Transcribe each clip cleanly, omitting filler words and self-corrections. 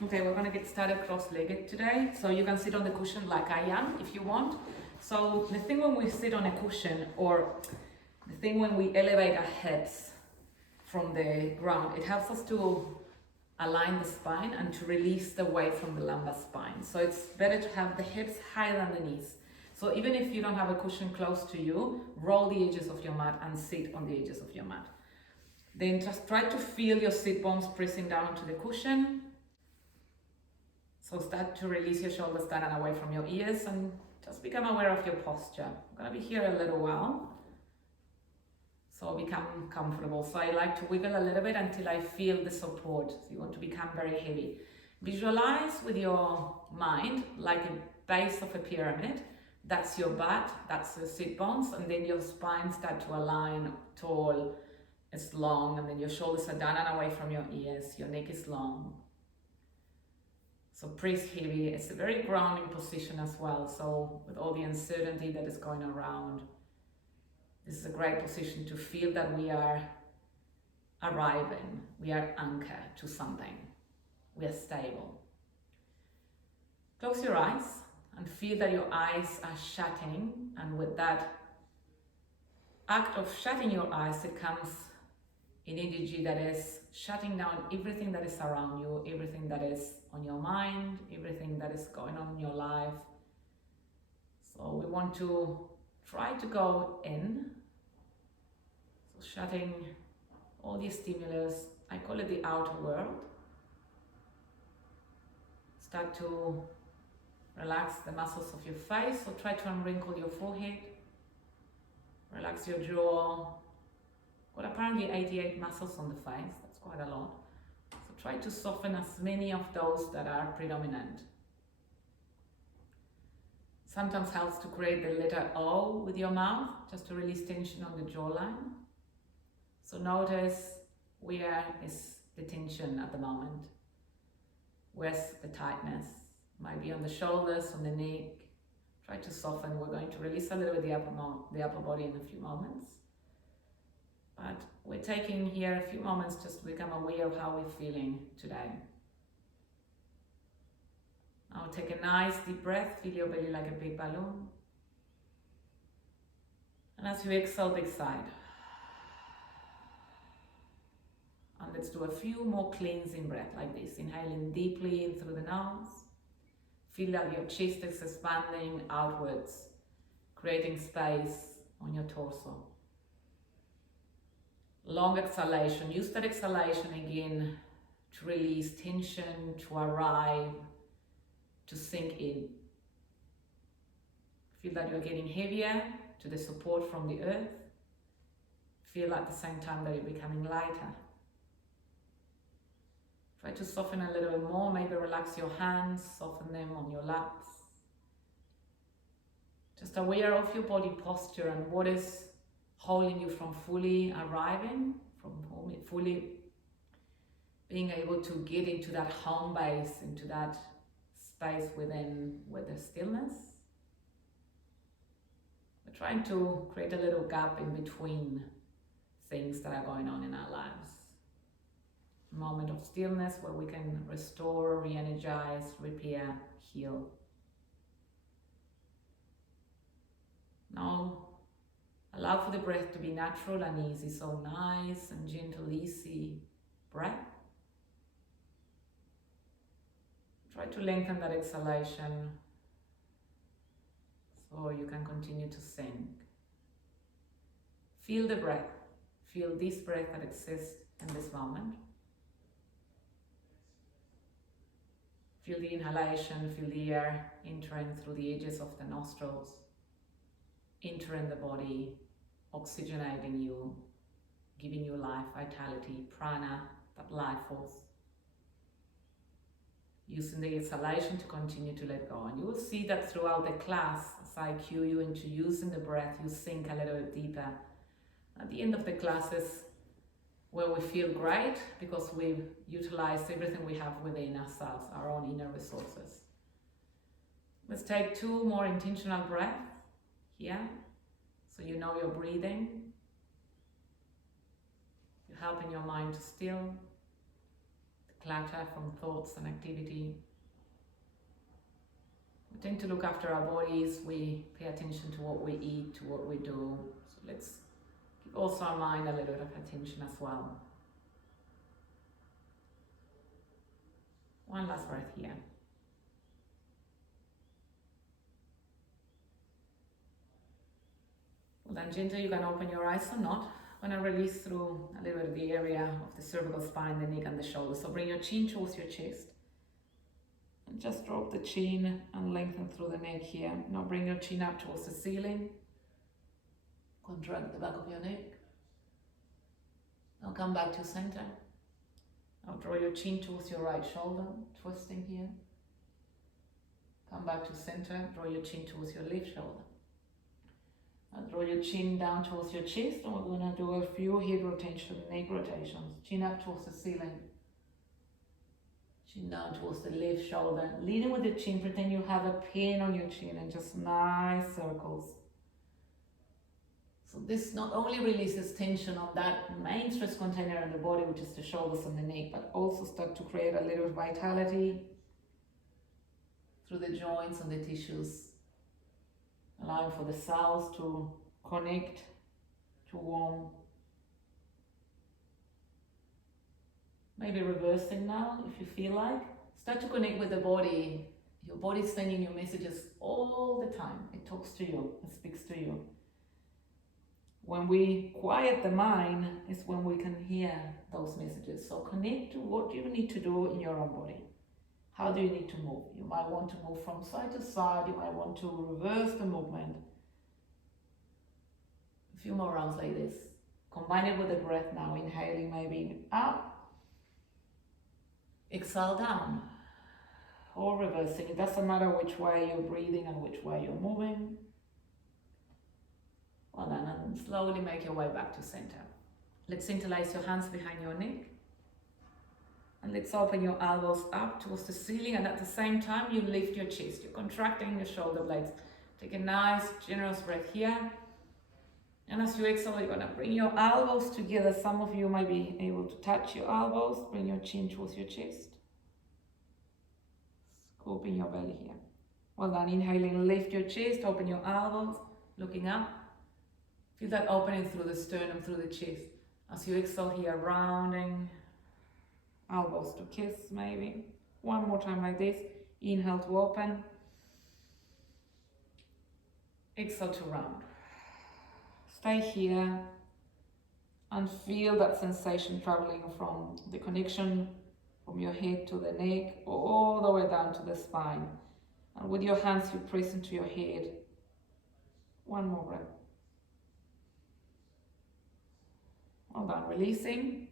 Okay, we're gonna get started cross-legged today. So you can sit on the cushion like I am if you want. So the thing when we sit on a cushion, or the thing when we elevate our hips from the ground, it helps us to align the spine and to release the weight from the lumbar spine. So it's better to have the hips higher than the knees. So even if you don't have a cushion close to you, roll the edges of your mat and sit on the edges of your mat. Then just try to feel your sit bones pressing down to the cushion. So start to release your shoulders down and away from your ears and just become aware of your posture. I'm gonna be here a little while, so become comfortable. So I like to wiggle a little bit until I feel the support. So you want to become very heavy. Visualize with your mind like a base of a pyramid. That's your butt, that's the sit bones, and then your spine start to align tall, it's long, and then your shoulders are down and away from your ears, your neck is long. So press heavy. It's a very grounding position as well. So with all the uncertainty that is going around, this is a great position to feel that we are arriving. We are anchored to something. We are stable. Close your eyes and feel that your eyes are shutting. And with that act of shutting your eyes, it comes in energy that is shutting down everything that is around you, everything that is on your mind, everything that is going on in your life. So we want to try to go in, so shutting all these stimulus. I call it the outer world. Start to relax the muscles of your face, so try to unwrinkle your forehead, relax your jaw. Got apparently 88 muscles on the face, that's quite a lot. So try to soften as many of those that are predominant. Sometimes helps to create the letter O with your mouth, just to release tension on the jawline. So notice where is the tension at the moment. Where's the tightness? Might be on the shoulders, on the neck. Try to soften. We're going to release a little bit the upper body in a few moments. But we're taking here a few moments just to become aware of how we're feeling today. Now take a nice deep breath, feel your belly like a big balloon. And as you exhale, big sigh. And let's do a few more cleansing breaths like this. Inhaling deeply in through the nose. Feel that your chest is expanding outwards, creating space on your torso. Long exhalation. Use that exhalation again to release tension, to arrive, to sink in. Feel that you're getting heavier to the support from the earth. Feel at the same time that you're becoming lighter. Try to soften a little bit more. Maybe relax your hands, soften them on your laps. Just aware of your body posture and what is holding you from fully arriving, from fully being able to get into that home base, into that space within with the stillness. We're trying to create a little gap in between things that are going on in our lives. A moment of stillness where we can restore, re-energize, repair, heal. Now, allow for the breath to be natural and easy, so nice and gentle, easy breath. Try to lengthen that exhalation so you can continue to sink. Feel the breath. Feel this breath that exists in this moment. Feel the inhalation, feel the air entering through the edges of the nostrils, entering the body, oxygenating you, giving you life, vitality, prana, that life force. Using the exhalation to continue to let go. And you will see that throughout the class, as I cue you into using the breath, you sink a little bit deeper. At the end of the classes, where we feel great because we've utilized everything we have within ourselves, our own inner resources. Let's take 2 more intentional breaths here, so you know you're breathing. You're helping your mind to still. The clutter from thoughts and activity. We tend to look after our bodies, we pay attention to what we eat, to what we do. So let's give also our mind a little bit of attention as well. One last breath here. Well, then gently you can open your eyes or not. I'm going to release through a little bit of the area of the cervical spine, the neck and the shoulders. So bring your chin towards your chest. And just drop the chin and lengthen through the neck here. Now bring your chin up towards the ceiling. Contract the back of your neck. Now come back to center. Now draw your chin towards your right shoulder, twisting here. Come back to center, draw your chin towards your left shoulder. Now draw your chin down towards your chest, and we're going to do a few head rotation, neck rotations. Chin up towards the ceiling. Chin down towards the left shoulder. Leading with the chin, pretend you have a pin on your chin and just nice circles. So this not only releases tension on that main stress container in the body, which is the shoulders and the neck, but also start to create a little vitality through the joints and the tissues, allowing for the cells to connect, to warm. Maybe reversing now, if you feel like. Start to connect with the body. Your body is sending you messages all the time. It talks to you, it speaks to you. When we quiet the mind is when we can hear those messages. So connect to what you need to do in your own body. How do you need to move? You might want to move from side to side. You might want to reverse the movement. A few more rounds like this. Combine it with the breath now. Inhaling maybe up. Exhale down. Or reversing. It doesn't matter which way you're breathing and which way you're moving. Well done, and slowly make your way back to center. Let's interlace your hands behind your neck. And let's open your elbows up towards the ceiling, and at the same time you lift your chest. You're contracting your shoulder blades. Take a nice, generous breath here. And as you exhale, you're going to bring your elbows together. Some of you might be able to touch your elbows. Bring your chin towards your chest. Scooping your belly here. Well done. Inhaling, lift your chest, open your elbows, looking up. Feel that opening through the sternum, through the chest. As you exhale here, rounding, elbows to kiss maybe. One more time like this. Inhale to open. Exhale to round. Stay here and feel that sensation traveling from the connection from your head to the neck, all the way down to the spine. And with your hands, you press into your head. One more breath. Well done, releasing.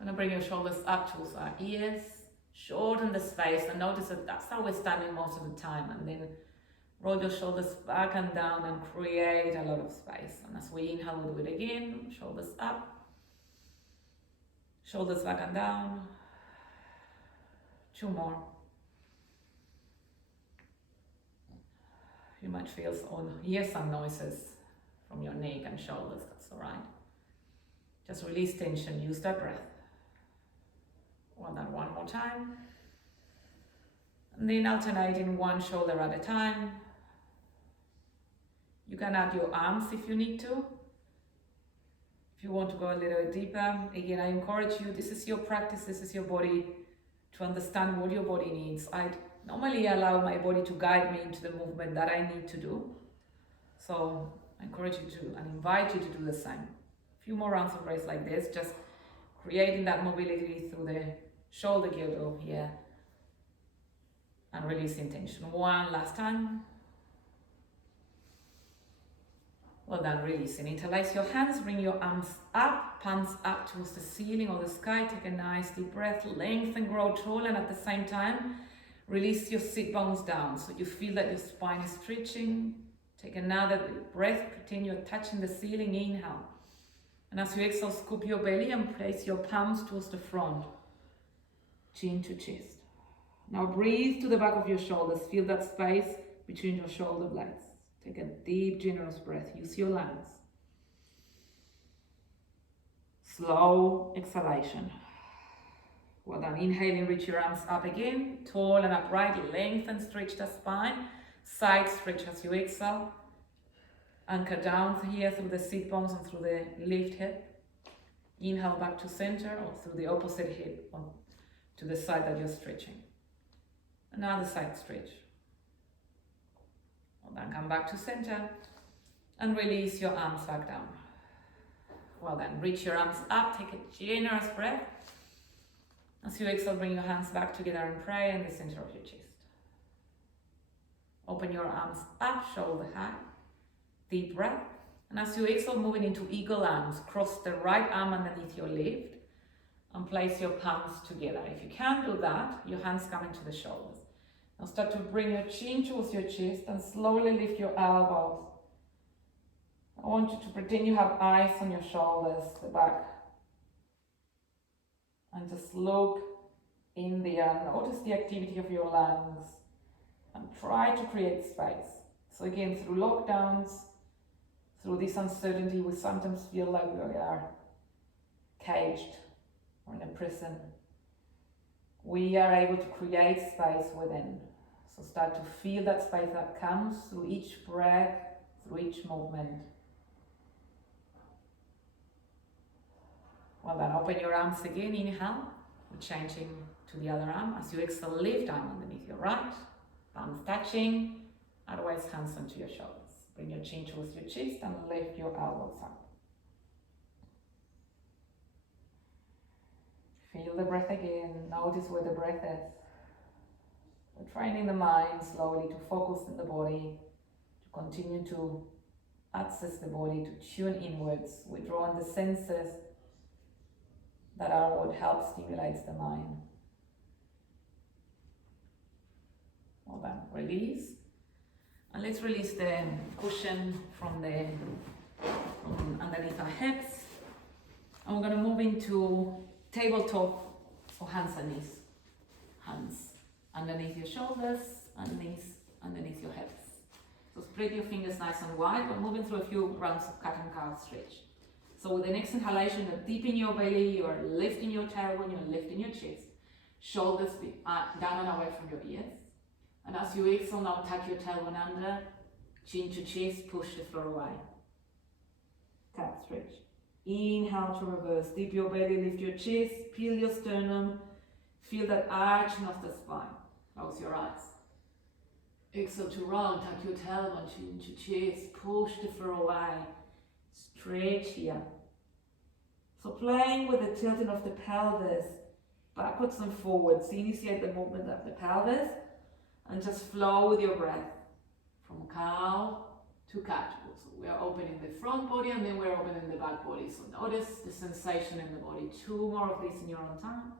I'm going to bring your shoulders up towards our ears, shorten the space, and notice that that's how we're standing most of the time. And then roll your shoulders back and down and create a lot of space. And as we inhale, we'll do it again. Shoulders up, shoulders back and down. Two more. You might feel hear some noises from your neck and shoulders. That's all right. Just release tension, use that breath. Well done, one more time. And then alternating one shoulder at a time. You can add your arms if you need to. If you want to go a little bit deeper, again, I encourage you, this is your practice, this is your body, to understand what your body needs. I normally allow my body to guide me into the movement that I need to do. So I encourage you to and invite you to do the same. Few more rounds of breath like this, just creating that mobility through the shoulder girdle here and releasing tension. One last time. Well done, releasing. Interlace your hands, bring your arms up, palms up towards the ceiling or the sky. Take a nice deep breath, lengthen, grow tall, and at the same time, release your sit bones down so you feel that your spine is stretching. Take another breath, pretend you're touching the ceiling. Inhale. And as you exhale, scoop your belly and place your palms towards the front, chin to chest. Now breathe to the back of your shoulders. Feel that space between your shoulder blades. Take a deep, generous breath. Use your lungs. Slow exhalation. Well done. Inhaling, reach your arms up again. Tall and upright, lengthen, stretch the spine. Side stretch as you exhale. Anchor down here through the sit bones and through the left hip. Inhale back to center or through the opposite hip on to the side that you're stretching. Another side stretch. Well done. Come back to center and release your arms back down. Well done. Reach your arms up. Take a generous breath. As you exhale, bring your hands back together and pray in the center of your chest. Open your arms up, shoulder high. Deep breath. And as you exhale, moving into eagle arms, cross the right arm underneath your left and place your palms together. If you can't do that, your hands come into the shoulders. Now start to bring your chin towards your chest and slowly lift your elbows. I want you to pretend you have eyes on your shoulders, the back. And just look in there. Notice the activity of your lungs and try to create space. So again, through lockdowns, through this uncertainty, we sometimes feel like we are caged or in a prison. We are able to create space within. So start to feel that space that comes through each breath, through each movement. Well then, open your arms again, inhale. We're changing to the other arm. As you exhale, lift arm underneath your right, palms touching, otherwise hands onto your shoulders. Bring your chin towards your chest and lift your elbows up. Feel the breath again. Notice where the breath is. We're training the mind slowly to focus in the body, to continue to access the body, to tune inwards. We draw on the senses that are what helps stimulates the mind. Well done. Release. And let's release the cushion from underneath our hips. And we're going to move into tabletop for hands and knees. Hands underneath your shoulders and knees underneath your hips. So spread your fingers nice and wide. We're moving through a few rounds of cat and cow stretch. So with the next inhalation, you're deep in your belly, you're lifting your tailbone, you're lifting your chest. Shoulders down and away from your ears. And as you exhale, now tuck your tailbone under, chin to chest, push the floor away. Cat stretch. Inhale to reverse. Deep your belly, lift your chest, peel your sternum, feel that arching of the spine. Close your eyes. Exhale to round, tuck your tailbone, chin to chest, push the floor away. Stretch here. So playing with the tilting of the pelvis, backwards and forwards. Initiate the movement of the pelvis and just flow with your breath from cow to cat. So we are opening the front body and then we're opening the back body. So notice the sensation in the body. 2 more of these in your own time.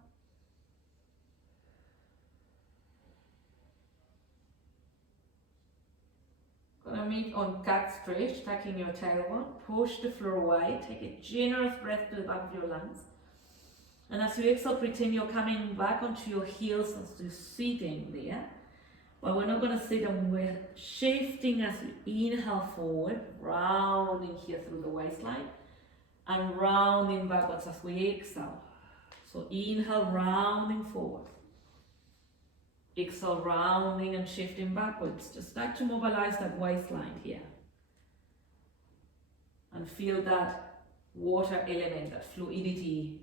Gonna meet on cat stretch, tucking your tailbone, push the floor away, take a generous breath to the back of your lungs. And as you exhale, pretend you're coming back onto your heels as you're sitting there. But we're not gonna sit and we're shifting as you inhale forward, rounding here through the waistline, and rounding backwards as we exhale. So inhale, rounding forward. Exhale, rounding and shifting backwards. Just start to mobilize that waistline here. And feel that water element, that fluidity,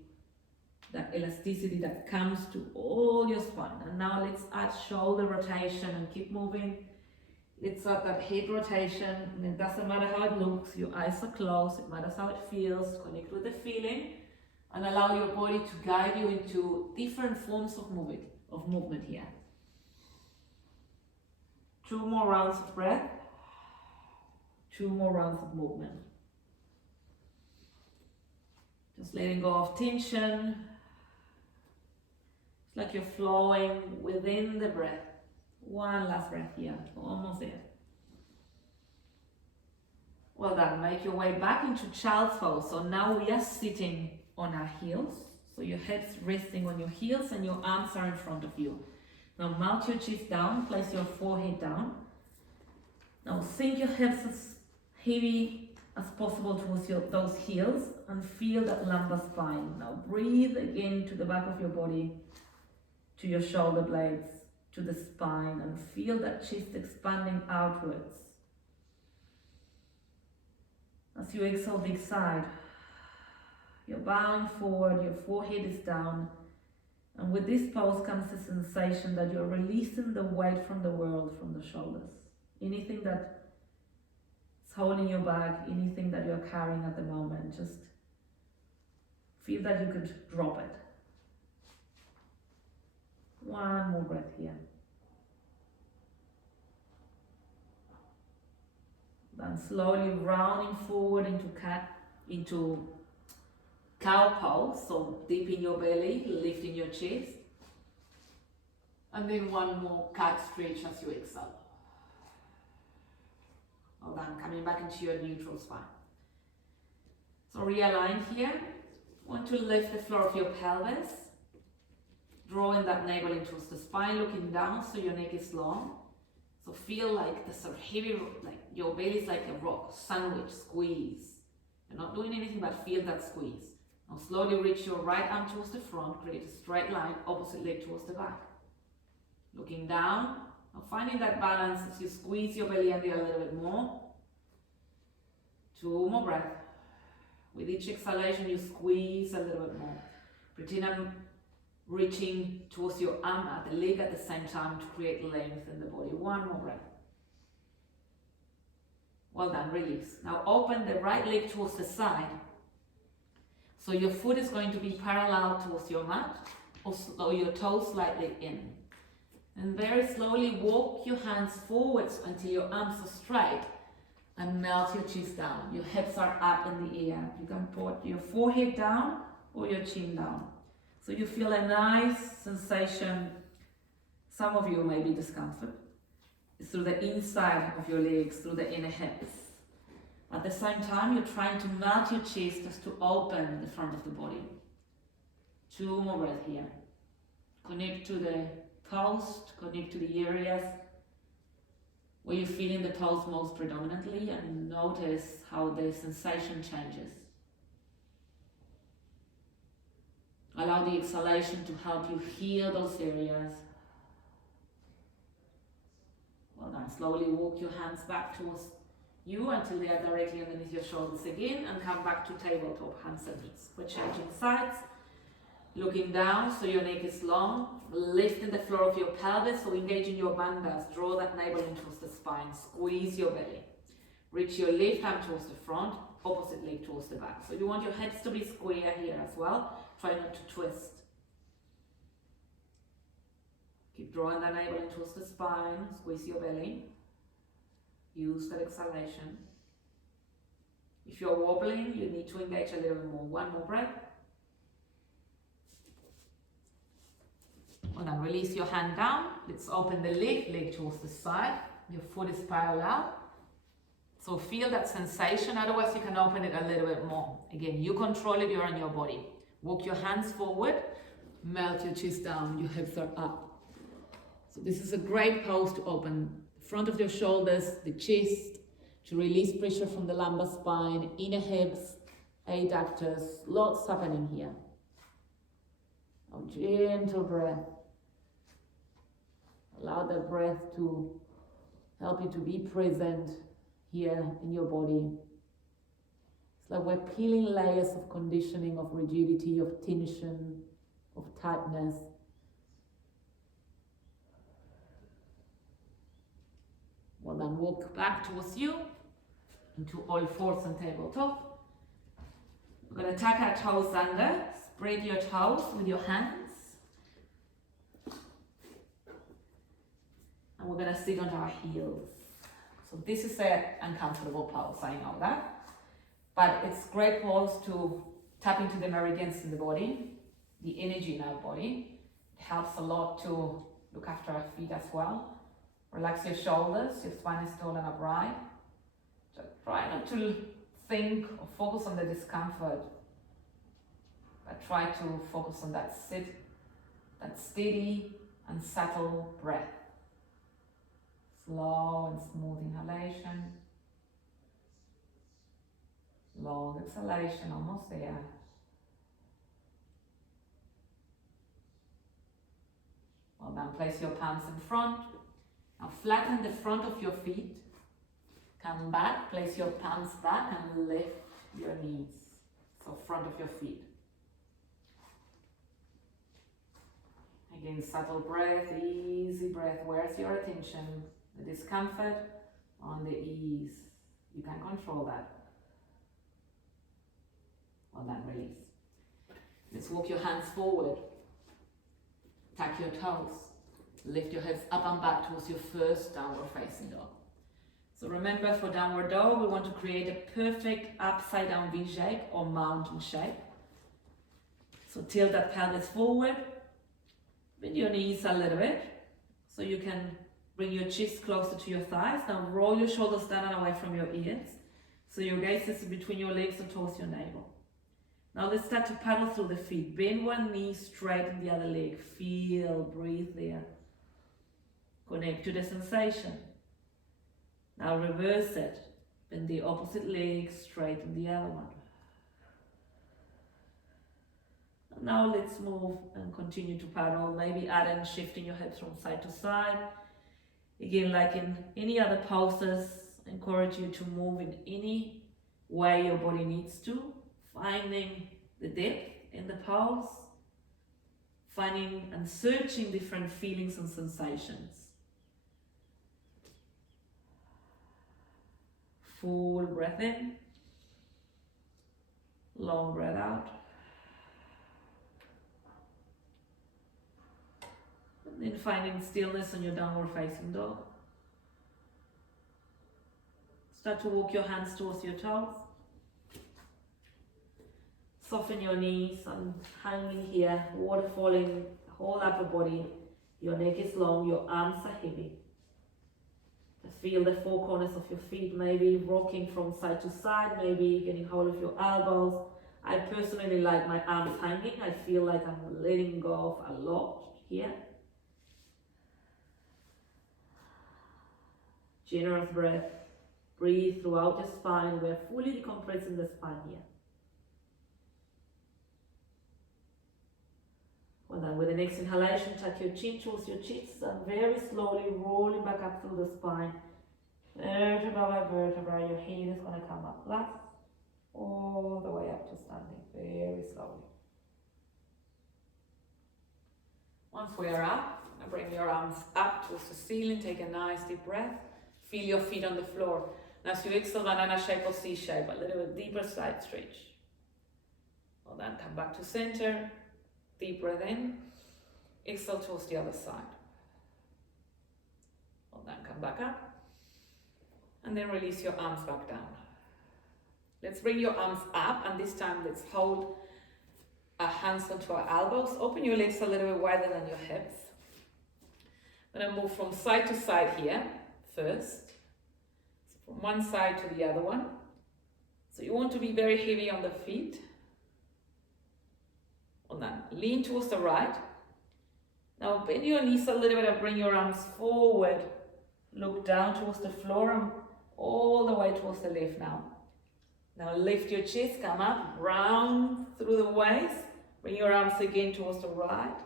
that elasticity that comes to all your spine. And now let's add shoulder rotation and keep moving. Let's add that head rotation. And it doesn't matter how it looks, your eyes are closed, it matters how it feels. Connect with the feeling and allow your body to guide you into different forms of movement here. 2 more rounds of breath, 2 more rounds of movement. Just letting go of tension. It's like you're flowing within the breath. 1 last breath here, almost there. Well done. Make your way back into child's pose. So now we are sitting on our heels. So your head's resting on your heels and your arms are in front of you. Now mount your chest down, place your forehead down. Now sink your hips as heavy as possible towards those heels, and feel that lumbar spine. Now breathe again to the back of your body, to your shoulder blades, to the spine, and feel that chest expanding outwards. As you exhale, big side, you're bowing forward, your forehead is down, and with this pose comes the sensation that you're releasing the weight from the world from the shoulders. Anything that is holding you back, anything that you're carrying at the moment, just feel that you could drop it. One more breath here. Then slowly rounding forward into cow pose, so deep in your belly, lifting your chest. And then one more cat stretch as you exhale. Well done, coming back into your neutral spine. So realign here. Want to lift the floor of your pelvis, drawing that navel in towards the spine, looking down so your neck is long. So feel like the sort of heavy, like your belly is like a rock, sandwich, squeeze. You're not doing anything but feel that squeeze. Now slowly reach your right arm towards the front, create a straight line, opposite leg towards the back. Looking down, now finding that balance as you squeeze your belly under a little bit more. 2 more breaths. With each exhalation, you squeeze a little bit more. Pretend I'm reaching towards your arm at the leg at the same time to create length in the body. 1 more breath. Well done, release. Now open the right leg towards the side. So your foot is going to be parallel towards your mat, or your toes slightly in. And very slowly walk your hands forwards until your arms are straight and melt your chest down. Your hips are up in the air. You can put your forehead down or your chin down. So you feel a nice sensation. Some of you may be discomfort. It's through the inside of your legs, through the inner hips. At the same time, you're trying to melt your chest just to open the front of the body. 2 more breaths here. Connect to the toes, connect to the areas where you're feeling the toes most predominantly, and notice how the sensation changes. Allow the exhalation to help you heal those areas. Well done. Slowly walk your hands back towards you until they are directly underneath your shoulders again, and come back to tabletop, hands and knees. We're changing sides. Looking down so your neck is long, lifting the floor of your pelvis, so engaging your bandhas, draw that navel in towards the spine, squeeze your belly. Reach your left arm towards the front, opposite leg towards the back. So you want your hips to be square here as well, try not to twist. Keep drawing the navel in towards the spine, squeeze your belly. Use that exhalation. If you're wobbling, you need to engage a little bit more. 1 more breath. Well, then release your hand down. Let's open the leg towards the side. Your foot is parallel. So feel that sensation, otherwise you can open it a little bit more. Again, you control it, you're on your body. Walk your hands forward, melt your chest down, your hips are up. So this is a great pose to open the front of your shoulders, the chest, to release pressure from the lumbar spine, inner hips, adductors, lots happening here. Now, gentle breath. Allow the breath to help you to be present here in your body. It's like we're peeling layers of conditioning, of rigidity, of tension, of tightness. Well, then walk back towards you into all fours and tabletop. We're going to tuck our toes under, spread your toes with your hands. And we're going to sit on our heels. So this is an uncomfortable pose, I know that. But it's great pose to tap into the meridians in the body, the energy in our body. It helps a lot to look after our feet as well. Relax your shoulders, your spine is tall and upright. Just try not to think or focus on the discomfort, but try to focus on that steady and subtle breath. Slow and smooth inhalation. Long exhalation, almost there. Well done, place your palms in front. Now flatten the front of your feet. Come back, place your palms back and lift your knees. So front of your feet. Again, subtle breath, easy breath. Where's your attention? The discomfort on the ease. You can control that. Well done, release. Let's walk your hands forward. Tuck your toes. Lift your hips up and back towards your first downward facing dog. So remember, for downward dog, we want to create a perfect upside down V shape or mountain shape. So tilt that pelvis forward. Bend your knees a little bit so you can bring your chest closer to your thighs. Now roll your shoulders down and away from your ears. So your gaze is between your legs and towards your navel. Now let's start to paddle through the feet. Bend one knee, straighten the other leg. Feel, breathe there. Connect to the sensation. Now reverse it. Bend the opposite leg, straighten the other one. And now let's move and continue to paddle. Maybe add in shifting your hips from side to side. Again, like in any other poses, encourage you to move in any way your body needs to. Finding the depth in the pose, finding and searching different feelings and sensations. Full breath in, long breath out. And then finding stillness in your downward facing dog. Start to walk your hands towards your toes. Soften your knees and hanging here, water falling, whole upper body. Your neck is long, your arms are heavy. Feel the four corners of your feet, maybe rocking from side to side, maybe getting hold of your elbows. I personally like my arms hanging. I feel like I'm letting go of a lot here. Generous breath. Breathe throughout your spine. We're fully decompressing the spine here. Well done. With the next inhalation, tuck your chin towards your chest and very slowly rolling back up through the spine. Vertebra by vertebra, your head is going to come up last, all the way up to standing, very slowly. Once we are up, bring your arms up towards the ceiling, take a nice deep breath, feel your feet on the floor. Now as you exhale, banana shape or C shape, a little bit deeper side stretch. Well then, come back to center. Deep breath in, exhale towards the other side. Well then, come back up, and then release your arms back down. Let's bring your arms up, and this time let's hold our hands onto our elbows. Open your legs a little bit wider than your hips. I'm going to move from side to side here first. So from one side to the other one. So you want to be very heavy on the feet. Then lean towards the right. Now bend your knees a little bit and bring your arms forward. Look down towards the floor and all the way towards the left now. Now lift your chest, come up, round through the waist. Bring your arms again towards the right.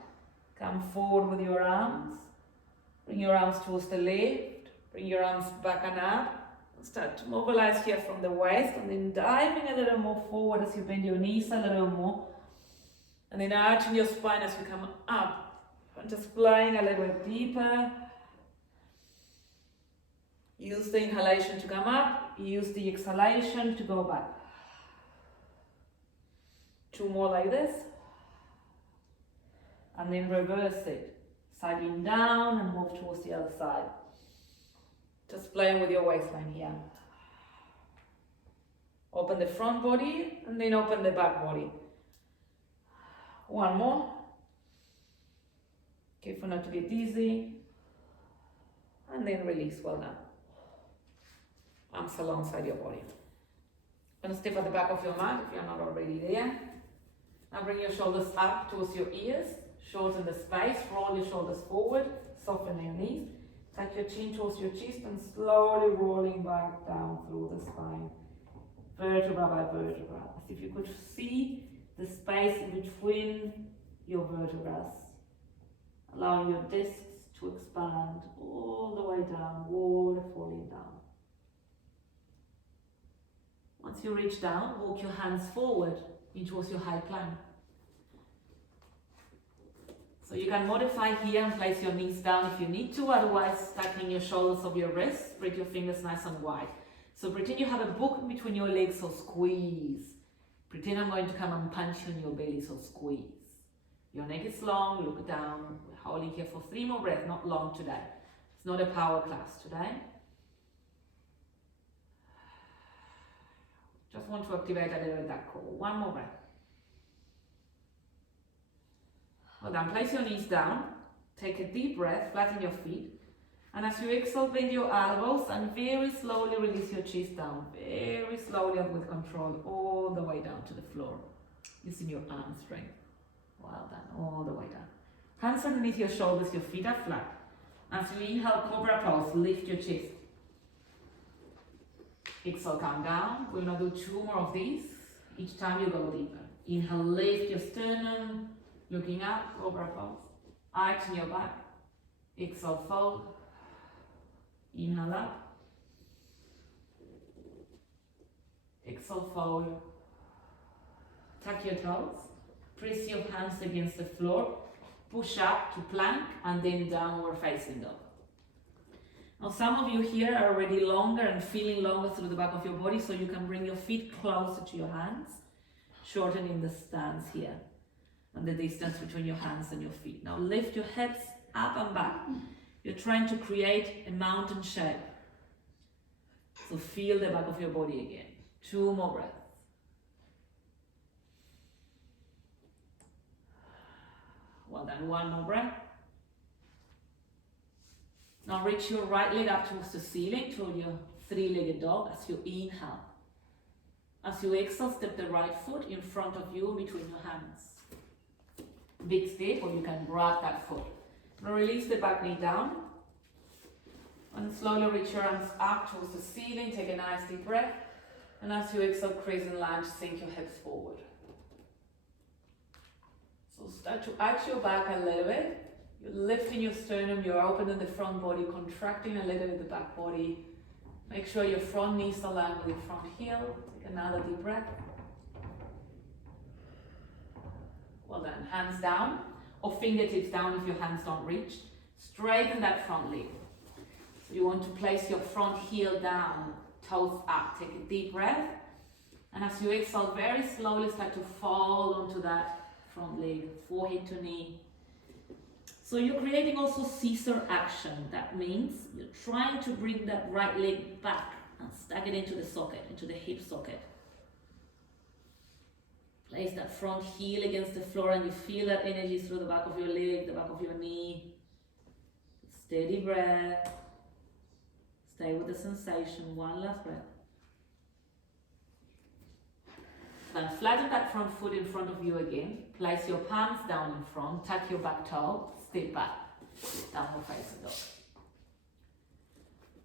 Come forward with your arms. Bring your arms towards the left. Bring your arms back and up. And start to mobilize here from the waist and then diving a little more forward as you bend your knees a little more. And then arching your spine as you come up. And just flying a little bit deeper. Use the inhalation to come up. Use the exhalation to go back. 2 more like this. And then reverse it. Sagging down and move towards the other side. Just playing with your waistline here. Open the front body and then open the back body. 1 more. Careful not to get dizzy. And then release. Well done. Arms alongside your body. Gonna step at the back of your mat if you're not already there. Now bring your shoulders up towards your ears. Shorten the space. Roll your shoulders forward. Soften your knees. Tuck your chin towards your chest and slowly rolling back down through the spine. vertebra by vertebra, as if you could see the space in between your vertebrae, allowing your discs to expand all the way down, water falling down. Once you reach down, walk your hands forward in towards your high plank. So you can modify here and place your knees down if you need to, otherwise stacking your shoulders of your wrists, spread your fingers nice and wide. So pretend you have a book in between your legs, so squeeze. Pretend I'm going to come and punch you in your belly, so squeeze. Your neck is long, look down. We're holding here for 3 more breaths, not long today. It's not a power class today. Just want to activate a little bit that core. 1 more breath. Well done, place your knees down. Take a deep breath, flatten your feet. And as you exhale, bend your elbows and very slowly release your chest down. Very slowly and with control, all the way down to the floor. Using your arm strength. Well done, all the way down. Hands underneath your shoulders, your feet are flat. As you inhale, cobra pose, lift your chest. Exhale, come down. We're going to do 2 more of these. Each time you go deeper. Inhale, lift your sternum, looking up, cobra pose. Arch in your back. Exhale, fold. Inhale up. Exhale, fold. Tuck your toes. Press your hands against the floor. Push up to plank and then downward facing dog. Now some of you here are already longer and feeling longer through the back of your body, so you can bring your feet closer to your hands, shortening the stance here and the distance between your hands and your feet. Now lift your hips up and back. You're trying to create a mountain shape. So feel the back of your body again. 2 more breaths. Well done, 1 more breath. Now reach your right leg up towards the ceiling, to your 3-legged dog as you inhale. As you exhale, step the right foot in front of you between your hands. Big step, or you can grab that foot. Now release the back knee down. And slowly reach your arms up towards the ceiling. Take a nice deep breath. And as you exhale, crescent lunge, sink your hips forward. So start to arch your back a little bit. You're lifting your sternum, you're opening the front body, contracting a little bit the back body. Make sure your front knees align with your front heel. Take another deep breath. Well done. Hands down or fingertips down if your hands don't reach. Straighten that front leg. So you want to place your front heel down, toes up. Take a deep breath. And as you exhale, very slowly start to fall onto that front leg, forehead to knee. So you're creating also Caesar action. That means you're trying to bring that right leg back and stack it into the socket, into the hip socket. Place that front heel against the floor and you feel that energy through the back of your leg, the back of your knee. Steady breath. Stay with the sensation. 1 last breath. Then flatten that front foot in front of you again. Place your palms down in front. Tuck your back toe. Step back. Downward facing dog.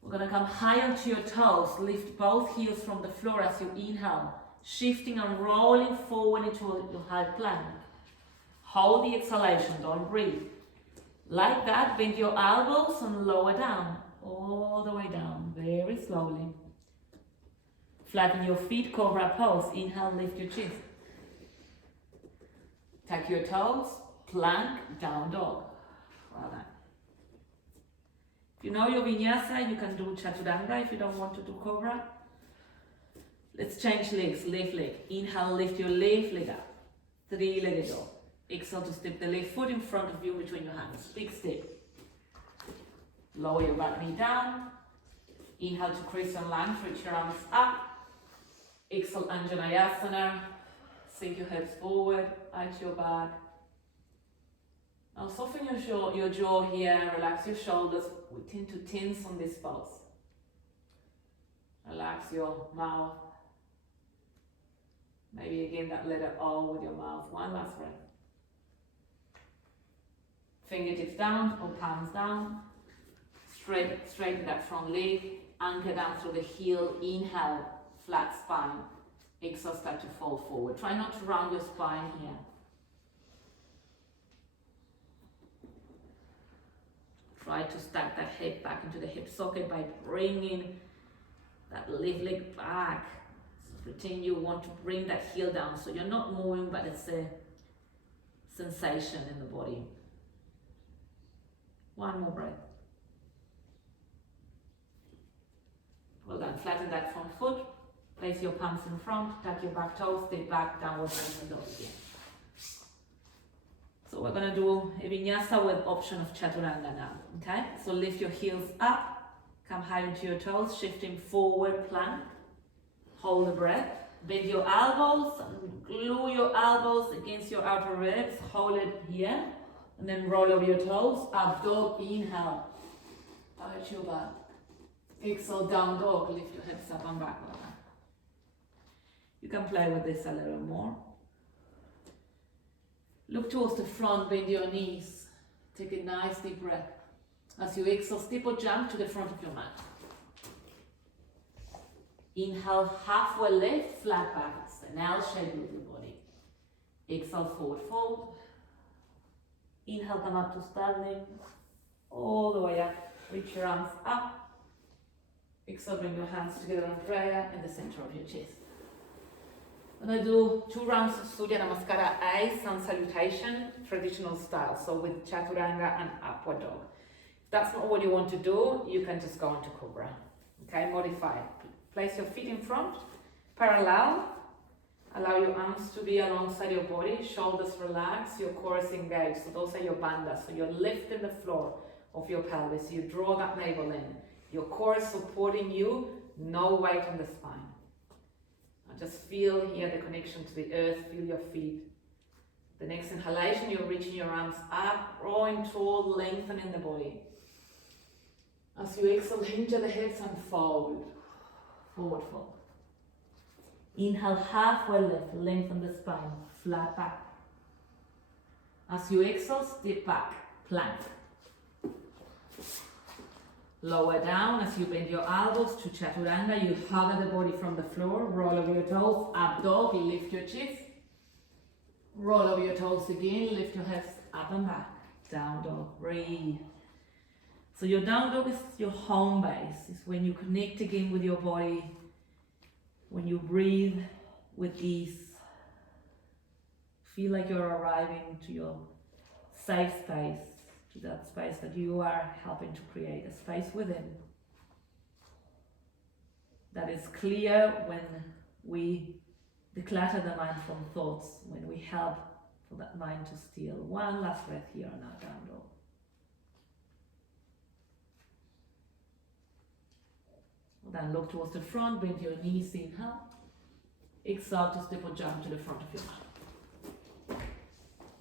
We're going to come high onto your toes. Lift both heels from the floor as you inhale. Shifting and rolling forward into your high plank. Hold the exhalation. Don't breathe. Like that, bend your elbows and lower down. All the way down. Very slowly. Flatten your feet, cobra pose. Inhale, lift your chest. Tuck your toes, plank, down dog. Well done. If you know your vinyasa, you can do chaturanga if you don't want to do cobra. Let's change legs, left leg. Inhale, lift your left leg up. 3-legged dog. Exhale to step the left foot in front of you between your hands. Big step. Lower your back knee down. Inhale to crescent lunge, reach your arms up. Exhale, Anjaneyasana. Sink your hips forward, arch your back. Now soften your jaw here, relax your shoulders. We tend to tense on this pose. Relax your mouth. Maybe again that letter O with your mouth. 1 last breath. Fingertips down or palms down. Straighten that front leg. Anchor down through the heel. Inhale, flat spine. Exhale, start to fold forward. Try not to round your spine here. Try to stack that head back into the hip socket by bringing that left leg back. So pretend you want to bring that heel down, so you're not moving, but it's a sensation in the body. One more breath. Well done. Flatten that front foot. Place your palms in front. Tuck your back toes. Step back. Downward facing dog again. So we're going to do a vinyasa with option of chaturanga now. Okay? So lift your heels up. Come high into your toes. Shifting forward plank. Hold the breath. Bend your elbows. And glue your elbows against your outer ribs. Hold it here. And then roll over your toes. Up dog. Inhale. Arch your back. Exhale, down dog. Lift your hips up and back. You can play with this a little more. Look towards the front, bend your knees. Take a nice deep breath. As you exhale, step or jump to the front of your mat. Inhale, halfway lift, flat back. It's an L shape with your body. Exhale, forward fold. Inhale, come up to standing. All the way up. Reach your arms up. Exhale, bring your hands together in prayer in the center of your chest. I'm going to do 2 rounds of Surya Namaskara as sun salutation, traditional style, so with chaturanga and upward dog. If that's not what you want to do, you can just go into Cobra. Okay, modify it. Place your feet in front, parallel. Allow your arms to be alongside your body, shoulders relax, your core is engaged. So those are your bandhas. So you're lifting the floor of your pelvis. You draw that navel in. Your core is supporting you, no weight on the spine. Now just feel here the connection to the earth, feel your feet. The next inhalation, you're reaching your arms up, growing tall, lengthening the body. As you exhale, hinge at the hips and fold. Forward fold. Inhale, halfway lift, lengthen the spine, flat back. As you exhale, step back, plank. Lower down as you bend your elbows to chaturanga. You hug the body from the floor, roll over your toes, up dog, lift your chest. Roll over your toes again, lift your hips up and back. Down dog, breathe. So your down dog is your home base. It's when you connect again with your body, when you breathe with ease. Feel like you're arriving to your safe space, to that space that you are helping to create, a space within that is clear when we declutter the mind from thoughts, when we help for that mind to still. One last breath here on our down dog. Then look towards the front, bend your knees, inhale. Exhale to step or jump to the front of your mat.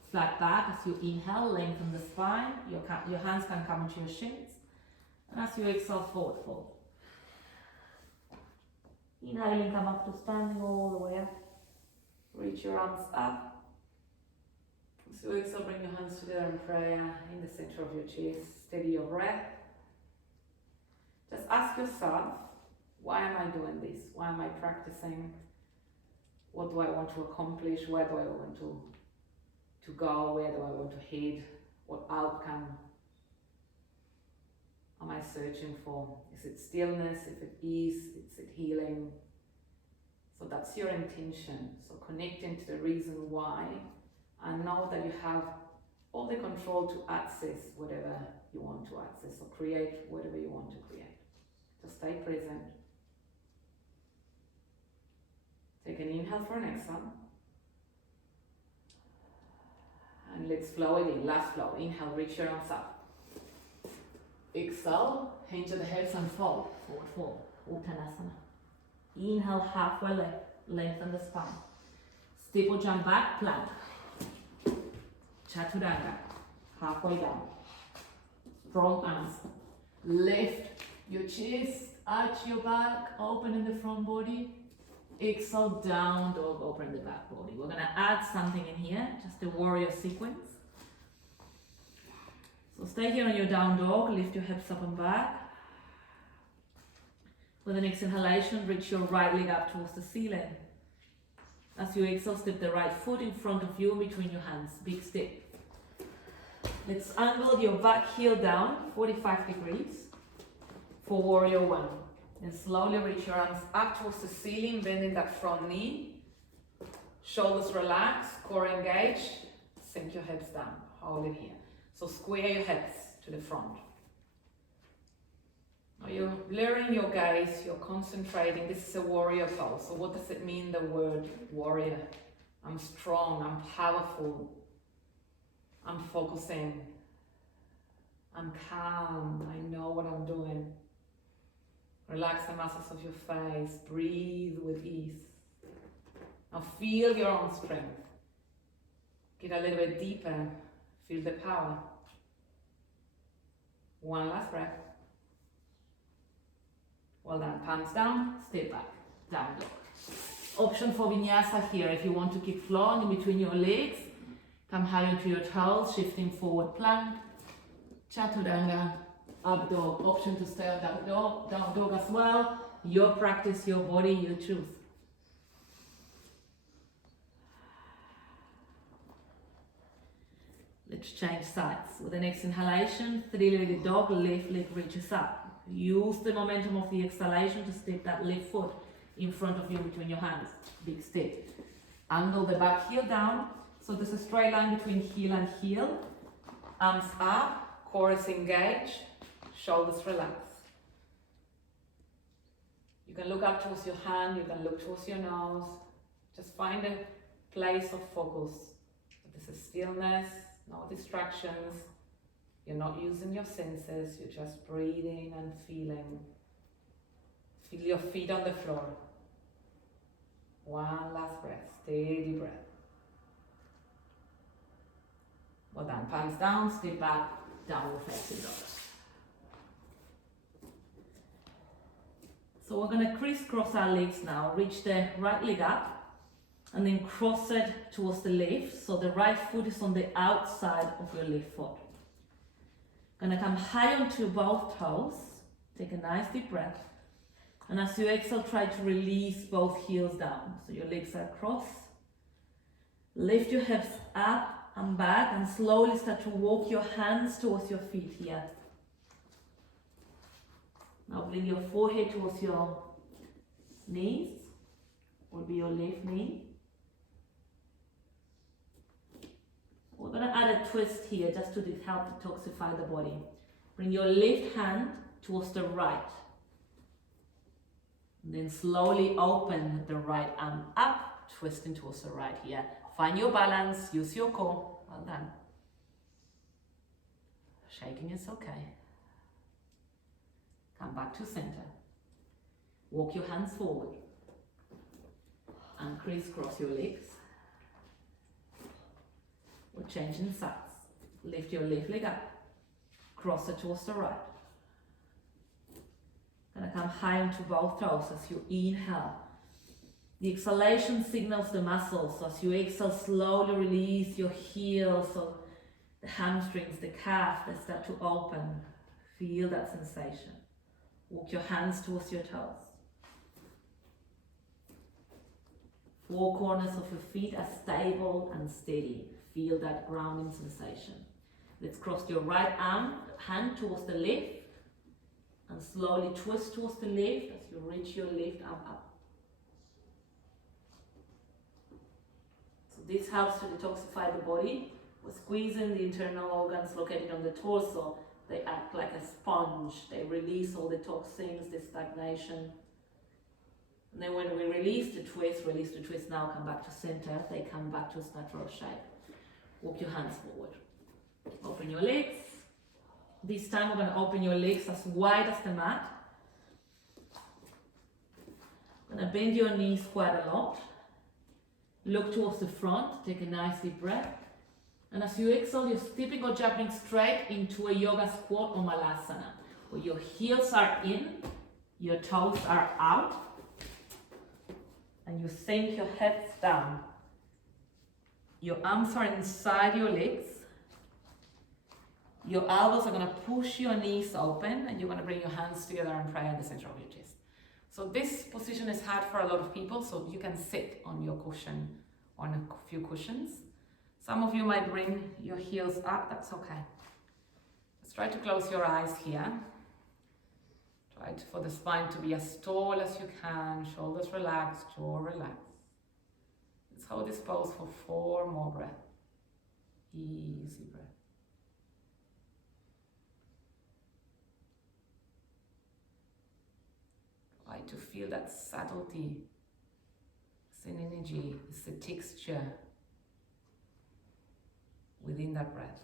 Flat back as you inhale, lengthen the spine. Your hands can come into your shins. And as you exhale, forward fold. Inhaling, come up to standing all the way up. Reach your arms up. As you exhale, bring your hands together in prayer in the center of your chest. Steady your breath. Just ask yourself, why am I doing this? Why am I practicing? What do I want to accomplish? Where do I want to go? Where do I want to head? What outcome am I searching for? Is it stillness? If it is, is it healing? So that's your intention. So connecting to the reason why, and know that you have all the control to access whatever you want to access, or create whatever you want to create. Just stay present. Take an inhale for an exhale. And let's flow again. Last flow. Inhale, reach your arms up. Exhale, hinge at the hips and fold. Forward fold. Uttanasana. Inhale, halfway lift. Lengthen the spine. Step or jump back, plank. Chaturanga. Halfway down. Strong arms. Lift your chest, arch your back, open in the front body. Exhale, down dog, open the back body. We're gonna add something in here, just a warrior sequence. So stay here on your down dog, lift your hips up and back. With the next inhalation, reach your right leg up towards the ceiling. As you exhale, step the right foot in front of you between your hands. Big step. Let's angle your back heel down 45 degrees for warrior one. And slowly reach your arms up towards the ceiling, bending that front knee. Shoulders relaxed, core engaged. Sink your hips down. Hold it here. So square your hips to the front. Now you're blurring your gaze, you're concentrating. This is a warrior pose. So what does it mean, the word warrior? I'm strong, I'm powerful, I'm focusing, I'm calm, I know what I'm doing. Relax the muscles of your face, breathe with ease. Now feel your own strength. Get a little bit deeper, feel the power. One last breath. Well done, palms down, step back, down dog. Option for vinyasa here, if you want to keep flowing in between your legs, come high onto your toes, shifting forward plank, chaturanga, up dog. Option to stay on down dog as well. Your practice, your body, your truth. Let's change sides. With the next inhalation, three-legged dog, left leg reaches up. Use the momentum of the exhalation to step that left foot in front of you between your hands. Big step. Angle the back heel down. So there's a straight line between heel and heel. Arms up, core is engaged, shoulders relax. You can look up towards your hand, you can look towards your nose. Just find a place of focus. This is stillness, no distractions. You're not using your senses, you're just breathing and feeling. Feel your feet on the floor. One last breath, steady breath. Well done, palms down, step back, downward facing dog. So we're gonna crisscross our legs now. Reach the right leg up and then cross it towards the left. So the right foot is on the outside of your left foot. Gonna come high onto both toes. Take a nice deep breath. And as you exhale, try to release both heels down. So your legs are crossed. Lift your hips up and back and slowly start to walk your hands towards your feet here. Now bring your forehead towards your knees. Will be your left knee. We're going to add a twist here just to help detoxify the body. Bring your left hand towards the right. And then slowly open the right arm up, twisting towards the right here. Find your balance, use your core. Well done. Shaking is okay. Come back to center. Walk your hands forward. And crisscross your legs. We're changing sides. Lift your left leg up. Cross it towards the right. Gonna come high onto both toes as you inhale. The exhalation signals the muscles. So as you exhale, slowly release your heels. So the hamstrings, the calf, they start to open. Feel that sensation. Walk your hands towards your toes. Four corners of your feet are stable and steady. Feel that grounding sensation. Let's cross your right hand towards the left and slowly twist towards the left as you reach your left arm up. So this helps to detoxify the body. We're squeezing the internal organs located on the torso. They act like a sponge. They release all the toxins, the stagnation. And then when we release the twist now, come back to center. They come back to its natural shape. Walk your hands forward. Open your legs. This time we're going to open your legs as wide as the mat. Going to bend your knees quite a lot. Look towards the front. Take a nice deep breath. And as you exhale, you're stepping or jumping straight into a yoga squat or malasana, where your heels are in, your toes are out, and you sink your hips down. Your arms are inside your legs. Your elbows are going to push your knees open, and you're going to bring your hands together and pray in the center of your chest. So this position is hard for a lot of people, so you can sit on your cushion, on a few cushions. Some of you might bring your heels up, that's okay. Let's try to close your eyes here. Try for the spine to be as tall as you can, shoulders relaxed, jaw relaxed. Let's hold this pose for 4 more breaths. Easy breath. Try to feel that subtlety. It's an energy, it's a texture within that breath.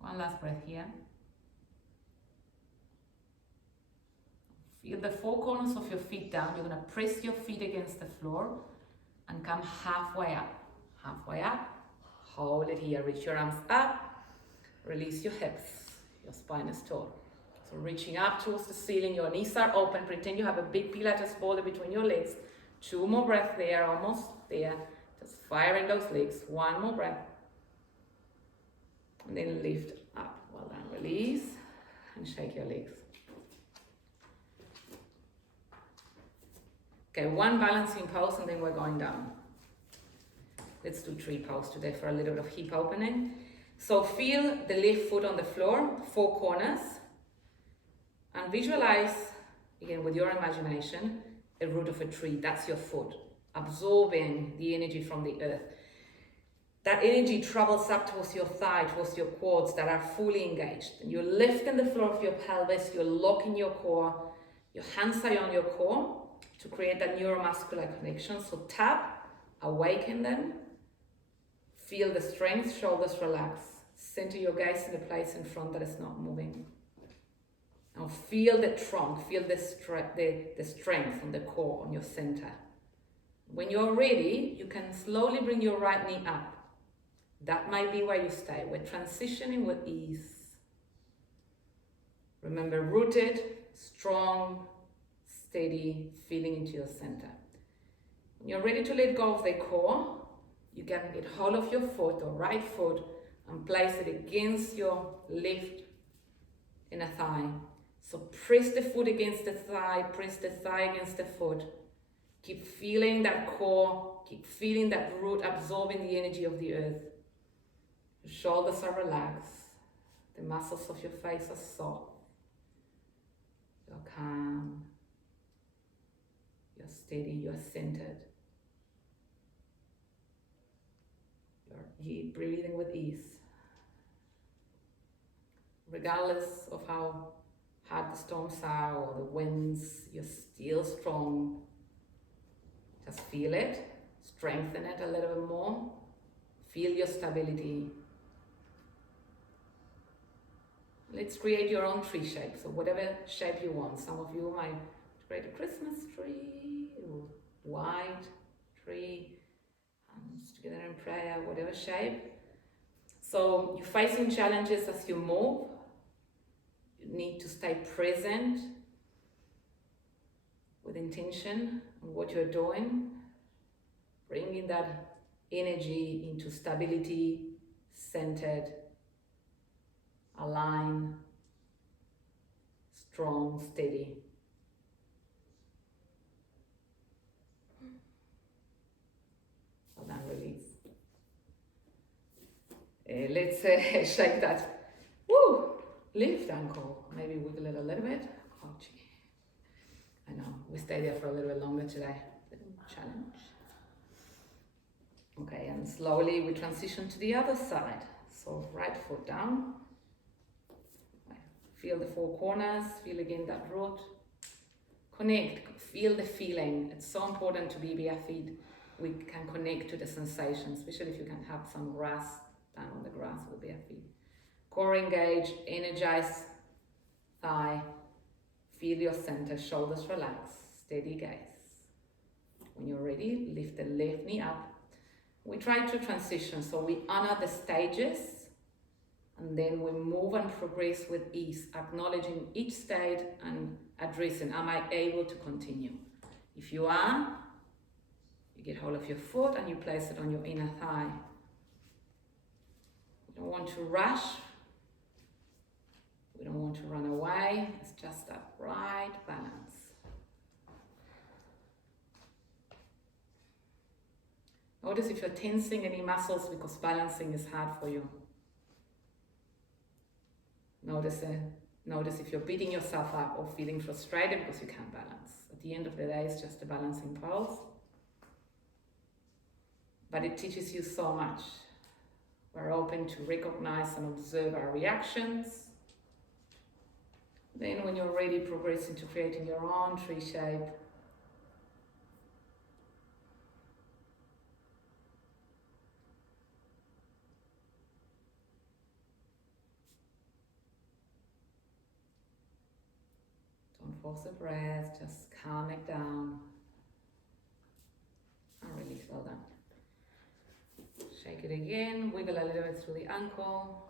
One last breath here. Feel the 4 corners of your feet down. You're going to press your feet against the floor and come halfway up. Halfway up. Hold it here. Reach your arms up. Release your hips. Your spine is tall. So reaching up towards the ceiling. Your knees are open. Pretend you have a big Pilates boulder between your legs. 2 more breaths there. Almost there. Just firing those legs. 1 more breath. And then lift up. Well done. Release. And shake your legs. Okay, 1 balancing pose and then we're going down. Let's do tree pose today for a little bit of hip opening. So feel the left foot on the floor, 4 corners, and visualize, again with your imagination, a root of a tree. That's your foot, absorbing the energy from the earth. That energy travels up towards your thigh, towards your quads that are fully engaged. And you're lifting the floor of your pelvis, you're locking your core, your hands are on your core to create that neuromuscular connection. So tap, awaken them, feel the strength, shoulders relax. Center your gaze in the place in front that is not moving. Now feel the trunk, feel the strength on the core, on your center. When you're ready, you can slowly bring your right knee up. That might be where you stay. We're transitioning with ease. Remember, rooted, strong, steady, feeling into your center. When you're ready to let go of the core, you can get hold of your foot or right foot and place it against your left inner thigh. So press the foot against the thigh, press the thigh against the foot. Keep feeling that core, keep feeling that root absorbing the energy of the earth. Your shoulders are relaxed. The muscles of your face are soft. You're calm. You're steady, you're centered. You're breathing with ease. Regardless of how hard the storms are or the winds, you're still strong. Just feel it, strengthen it a little bit more. Feel your stability. Let's create your own tree shape. So whatever shape you want. Some of you might create a Christmas tree, or white tree, together in prayer, whatever shape. So you're facing challenges as you move. You need to stay present with intention on what you're doing, bringing that energy into stability, centered, aligned, strong, steady. And then release. Let's shake that. Woo! Lift ankle. Maybe wiggle it a little bit. Oh, gee. I know, we stay there for a little bit longer today. Challenge. Okay, and slowly we transition to the other side. So right foot down. Feel the 4 corners, feel again that root. Connect, feel the feeling. It's so important to be bare feet. We can connect to the sensations, especially if you can have some grass down on the grass with bare feet. Core engage, energize, thigh. Feel your center, shoulders relax, steady gaze. When you're ready, lift the left knee up. We try to transition, so we honor the stages and then we move and progress with ease, acknowledging each state and addressing, am I able to continue? If you are, you get hold of your foot and you place it on your inner thigh. We don't want to rush. We don't want to run away. It's just that right balance. Notice if you're tensing any muscles because balancing is hard for you. Notice if you're beating yourself up or feeling frustrated because you can't balance. At the end of the day, it's just a balancing pose. But it teaches you so much. We're open to recognize and observe our reactions. Then when you're ready, progress into creating your own tree shape. Don't force the breath, just calm it down. I release, well done. Shake it again, wiggle a little bit through the ankle.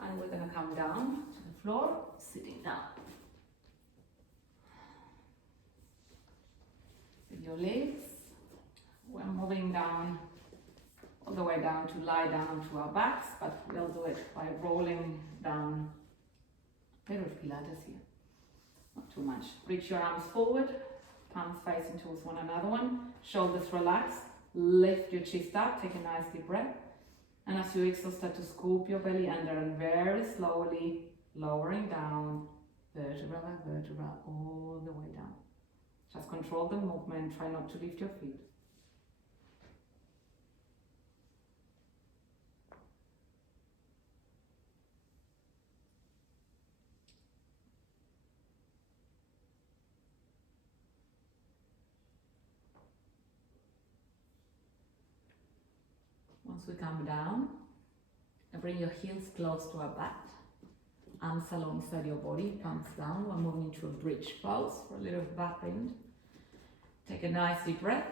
And we're gonna come down to the floor, sitting down. With your legs, we're moving down, all the way down to lie down onto our backs, but we'll do it by rolling down. A bit of Pilates here, not too much. Reach your arms forward, palms facing towards one another, shoulders relax, lift your chest up, take a nice deep breath. And as you exhale, start to scoop your belly under and very slowly lowering down, vertebra by vertebra, all the way down. Just control the movement, try not to lift your feet. Once we come down, and bring your heels close to our back, arms alongside your body, palms down. We're moving into a bridge pose for a little back bend. Take a nice deep breath.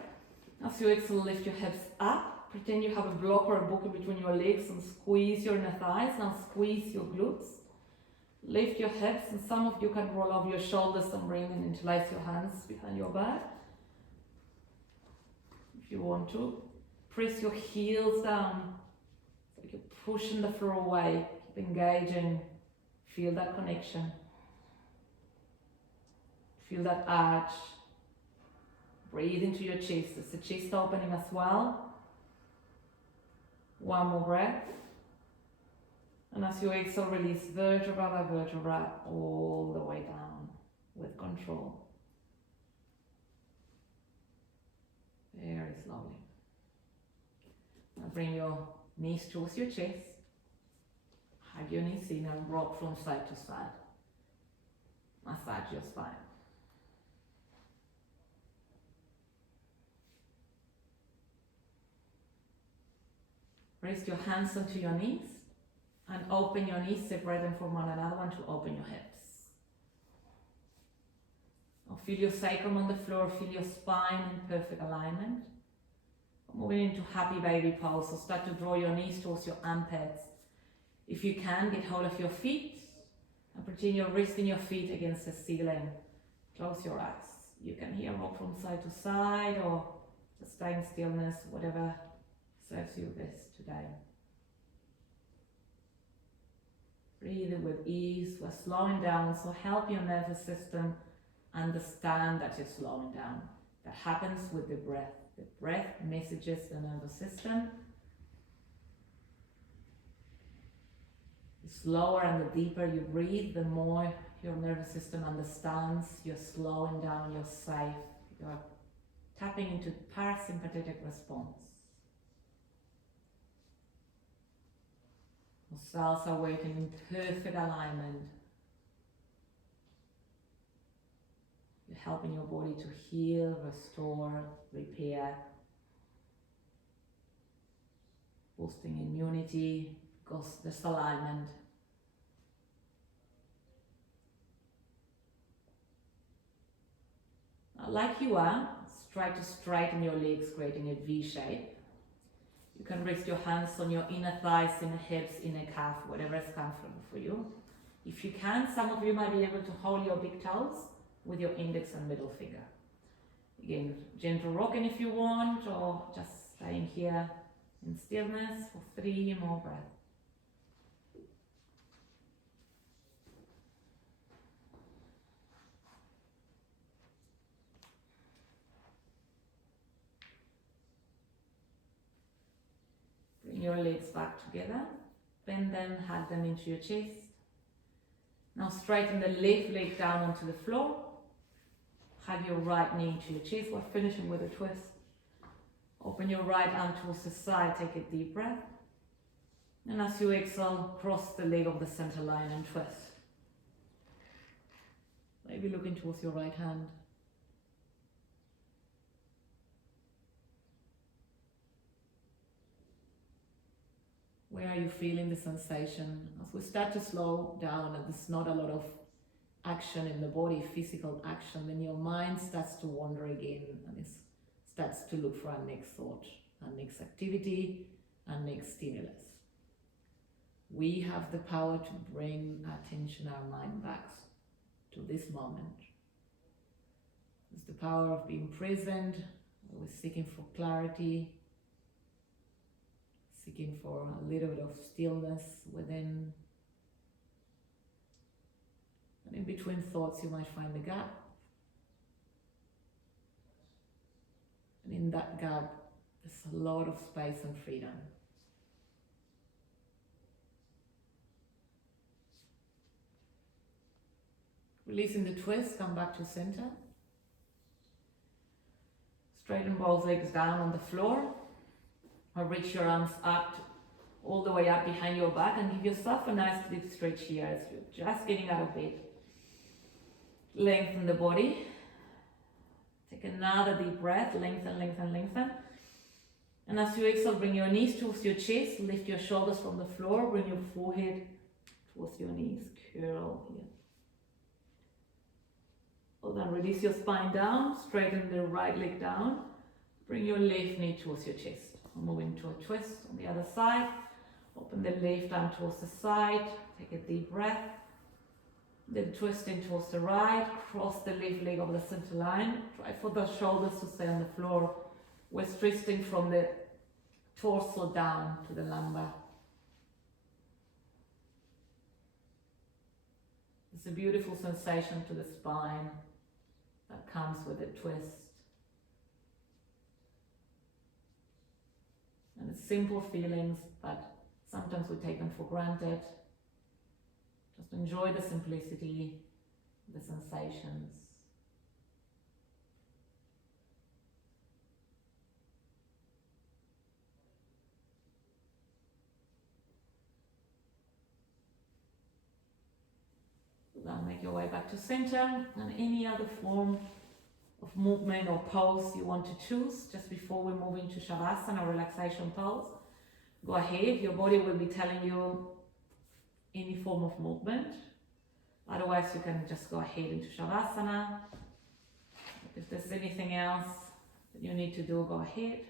As you exhale, lift your hips up. Pretend you have a block or a book between your legs and squeeze your inner thighs. Now squeeze your glutes. Lift your hips, and some of you can roll over your shoulders and bring and interlace your hands behind your back. If you want to. Press your heels down, so you're pushing the floor away, keep engaging, feel that connection, feel that arch, breathe into your chest, it's the chest opening as well. One more breath, and as you exhale, release vertebra by vertebra all the way down with control, very slowly. Now bring your knees towards your chest, hug your knees in and rock from side to side. Massage your spine. Raise your hands onto your knees and open your knees, separate them from one another, and to open your hips. Now feel your sacrum on the floor, feel your spine in perfect alignment. Moving into happy baby pose, so start to draw your knees towards your armpits. If you can, get hold of your feet and pretend you're resting your feet against the ceiling. Close your eyes. You can here rock from side to side or just stay in stillness, whatever serves you best today. Breathe with ease. We're slowing down, so help your nervous system understand that you're slowing down. That happens with the breath. The breath messages the nervous system. The slower and the deeper you breathe, the more your nervous system understands you're slowing down, you're safe, you're tapping into parasympathetic response. The cells are working in perfect alignment. You're helping your body to heal, restore, repair, boosting immunity, because there's alignment. Now, like you are, try to straighten your legs, creating a V shape. You can rest your hands on your inner thighs, inner hips, inner calf, whatever is comfortable for you. If you can, some of you might be able to hold your big toes with your index and middle finger. Again, gentle rocking if you want, or just staying here, in stillness for 3 more breaths. Bring your legs back together. Bend them, hug them into your chest. Now straighten the left leg down onto the floor. Hug your right knee into your chest. We're finishing with a twist. Open your right arm towards the side. Take a deep breath. And as you exhale, cross the leg of the center line and twist. Maybe looking towards your right hand. Where are you feeling the sensation? As we start to slow down and there's not a lot of action in the body, physical action, then your mind starts to wander again and it starts to look for our next thought, our next activity, our next stimulus. We have the power to bring our attention, our mind back to this moment. It's the power of being present. We're seeking for clarity, seeking for a little bit of stillness within. And in between thoughts, you might find a gap. And in that gap, there's a lot of space and freedom. Releasing the twist, come back to center. Straighten both legs down on the floor. Or reach your arms up, all the way up behind your back, and give yourself a nice deep stretch here as you're just getting out of bed. Lengthen the body. Take another deep breath, lengthen, lengthen, lengthen. And as you exhale, bring your knees towards your chest, lift your shoulders from the floor, bring your forehead towards your knees, curl here. Well then, release your spine down, straighten the right leg down, bring your left knee towards your chest. Moving to a twist on the other side. Open the left arm towards the side. Take a deep breath. Then twist in towards the right. Cross the left leg over the center line. Try for the shoulders to stay on the floor. We're twisting from the torso down to the lumbar. It's a beautiful sensation to the spine that comes with a twist. And it's simple feelings, but sometimes we take them for granted. Just enjoy the simplicity, the sensations. Then make your way back to center, and any other form of movement or pose you want to choose just before we move into Shavasana, relaxation pose. Go ahead, your body will be telling you any form of movement. Otherwise, you can just go ahead into Shavasana. If there's anything else that you need to do, go ahead.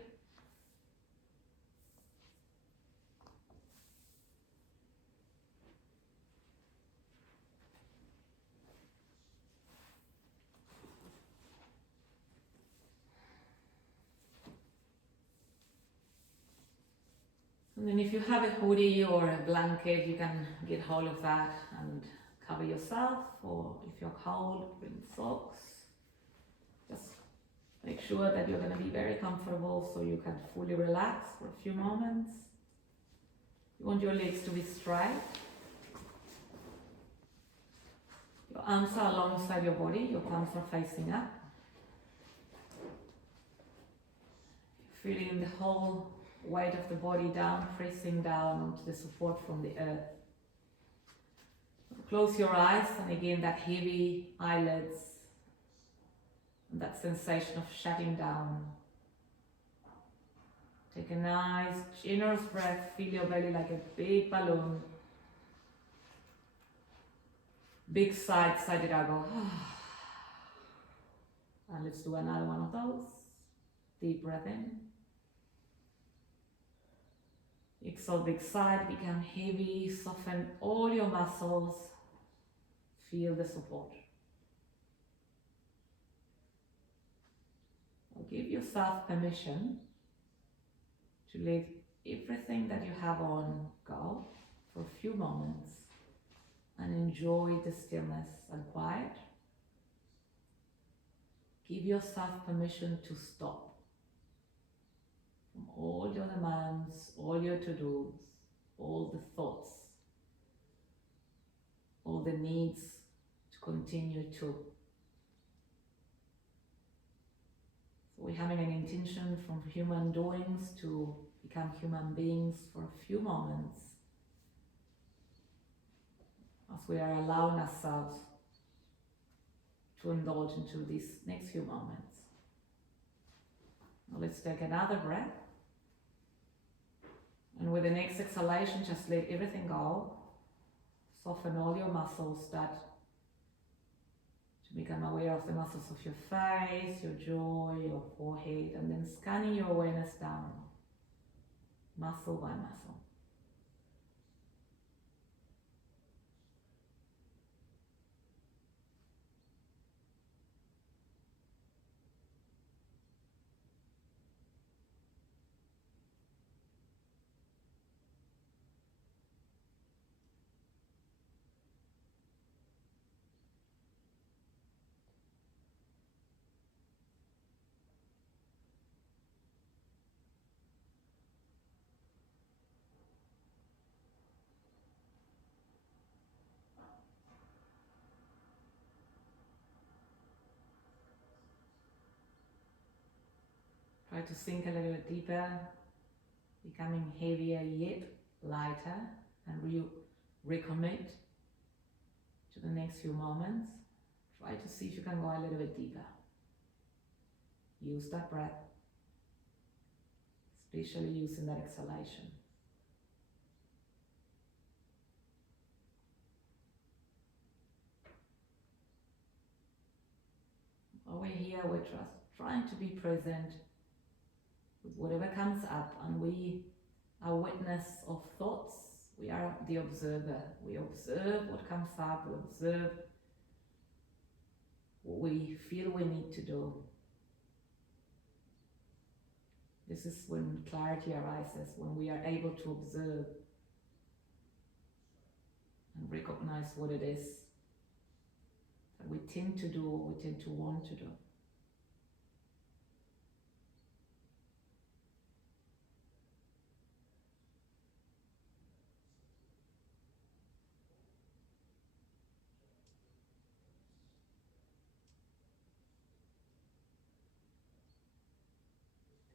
And then if you have a hoodie or a blanket, you can get hold of that and cover yourself, or if you're cold, bring socks. Just make sure that you're going to be very comfortable so you can fully relax for a few moments. You want your legs to be straight. Your arms are alongside your body, your palms are facing up. Feeling the whole weight of the body down, pressing down onto the support from the earth. Close your eyes, and again that heavy eyelids and that sensation of shutting down. Take a nice generous breath, feel your belly like a big balloon. Big sigh, side it out, go. And let's do another one of those. Deep breath in. Exhale, big sigh, become heavy, soften all your muscles. Feel the support. Now give yourself permission to let everything that you have on go for a few moments and enjoy the stillness and quiet. Give yourself permission to stop from all your demands, all your to-dos, all the thoughts, all the needs to continue to. So we're having an intention from human doings to become human beings for a few moments as we are allowing ourselves to indulge into these next few moments. Now let's take another breath. And with the next exhalation, just let everything go. Soften all your muscles, start to become aware of the muscles of your face, your jaw, your forehead, and then scanning your awareness down, muscle by muscle. Try to sink a little bit deeper, becoming heavier yet lighter, and recommit to the next few moments. Try to see if you can go a little bit deeper. Use that breath, especially using that exhalation. While we're here, we're just trying to be present with whatever comes up, and we are witness of thoughts. We are the observer. We observe what comes up, we observe what we feel we need to do. This is when clarity arises, when we are able to observe and recognize what it is that we tend to do or we tend to want to do.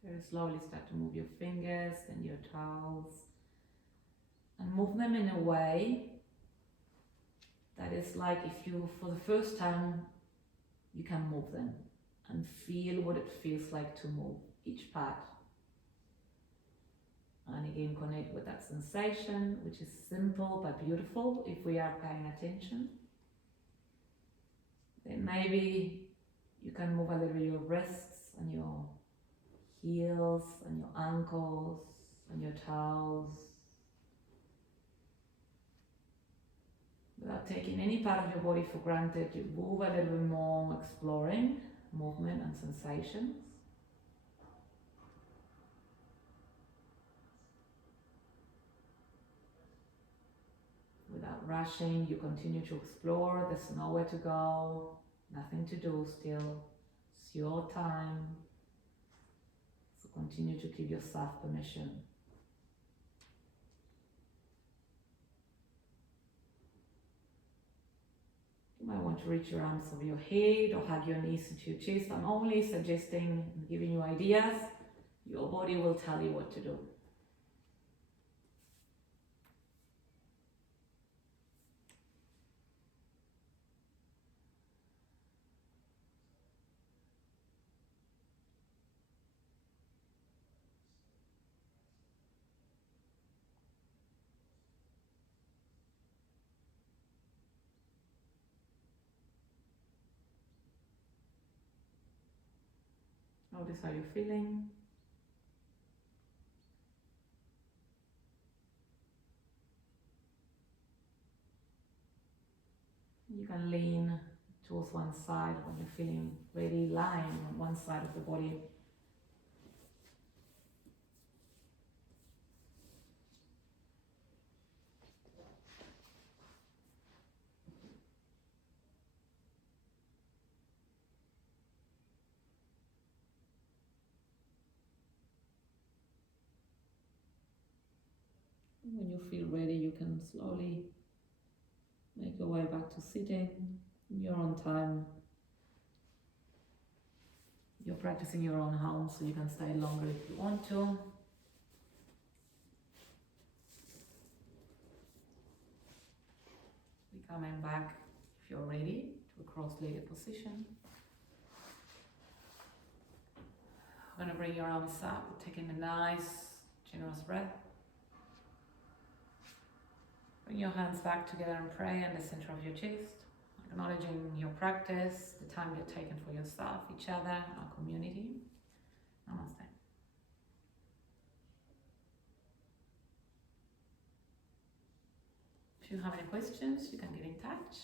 Very slowly start to move your fingers and your toes, and move them in a way that is like if you, for the first time, you can move them and feel what it feels like to move each part. And again, connect with that sensation, which is simple but beautiful if we are paying attention. Then maybe you can move a little your wrists and your heels and your ankles and your toes, without taking any part of your body for granted. You move a little bit more, exploring movement and sensations. Without rushing, you continue to explore. There's nowhere to go, nothing to do still. It's your time. So continue to give yourself permission. You might want to reach your arms over your head or hug your knees into your chest. I'm only suggesting and giving you ideas. Your body will tell you what to do. Notice how you're feeling. You can lean towards one side when you're feeling ready, lying on one side of the body. When you feel ready, you can slowly make your way back to sitting in your own time. You're practicing your own home, so you can stay longer if you want to. We're coming back, if you're ready, to a cross-legged position. We're going to bring your arms up, taking a nice, generous breath. Bring your hands back together and pray in the center of your chest, acknowledging your practice, the time you're taking for yourself, each other, our community. Namaste. If you have any questions, you can get in touch.